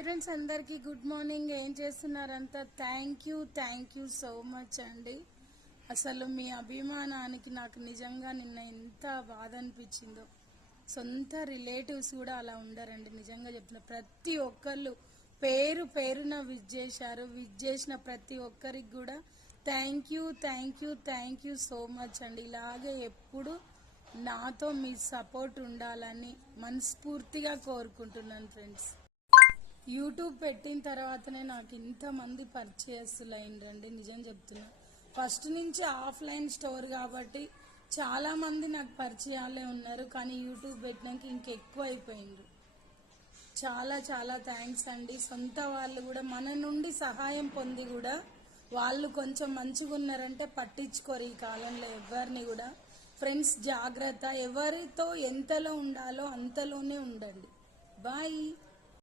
Hi friends, అందరికీ good morning. ఏం చేస్తున్నారంతా? Thank you so much అండి. అసలు మీ అభిమానానికి నాకు నిజంగా నిన్న ఎంత బాధ అనిపించిందో. సొంత రిలేటివ్స్ కూడా అలా ఉండరండి. నిజంగా చెప్తున్నా, ప్రతి ఒక్కళ్ళు పేరు పేరున విజ్ చేశారు. విజ్ చేసిన ప్రతి ఒక్కరికి కూడా థ్యాంక్ యూ సో మచ్ అండి. ఇలాగే ఎప్పుడు నాతో మీ సపోర్ట్ ఉండాలని మనస్ఫూర్తిగా కోరుకుంటున్నాను ఫ్రెండ్స్. యూట్యూబ్ పెట్టిన తర్వాతనే నాకు ఇంతమంది పర్చేస్తులు అయినరండి. నిజం చెప్తున్నా, ఫస్ట్ నుంచి ఆఫ్లైన్ స్టోర్ కాబట్టి చాలామంది నాకు పరిచయాలే ఉన్నారు. కానీ యూట్యూబ్ పెట్టినాక ఇంకెక్కువ అయిపోయిండ్రు. చాలా థ్యాంక్స్ అండి. సొంత వాళ్ళు కూడా మన నుండి సహాయం పొంది కూడా వాళ్ళు కొంచెం మంచిగా ఉన్నారంటే పట్టించుకోరు ఈ కాలంలో ఎవరిని కూడా. ఫ్రెండ్స్, జాగ్రత్త. ఎవరితో ఎంతలో ఉండాలో అంతలోనే ఉండండి. బాయ్.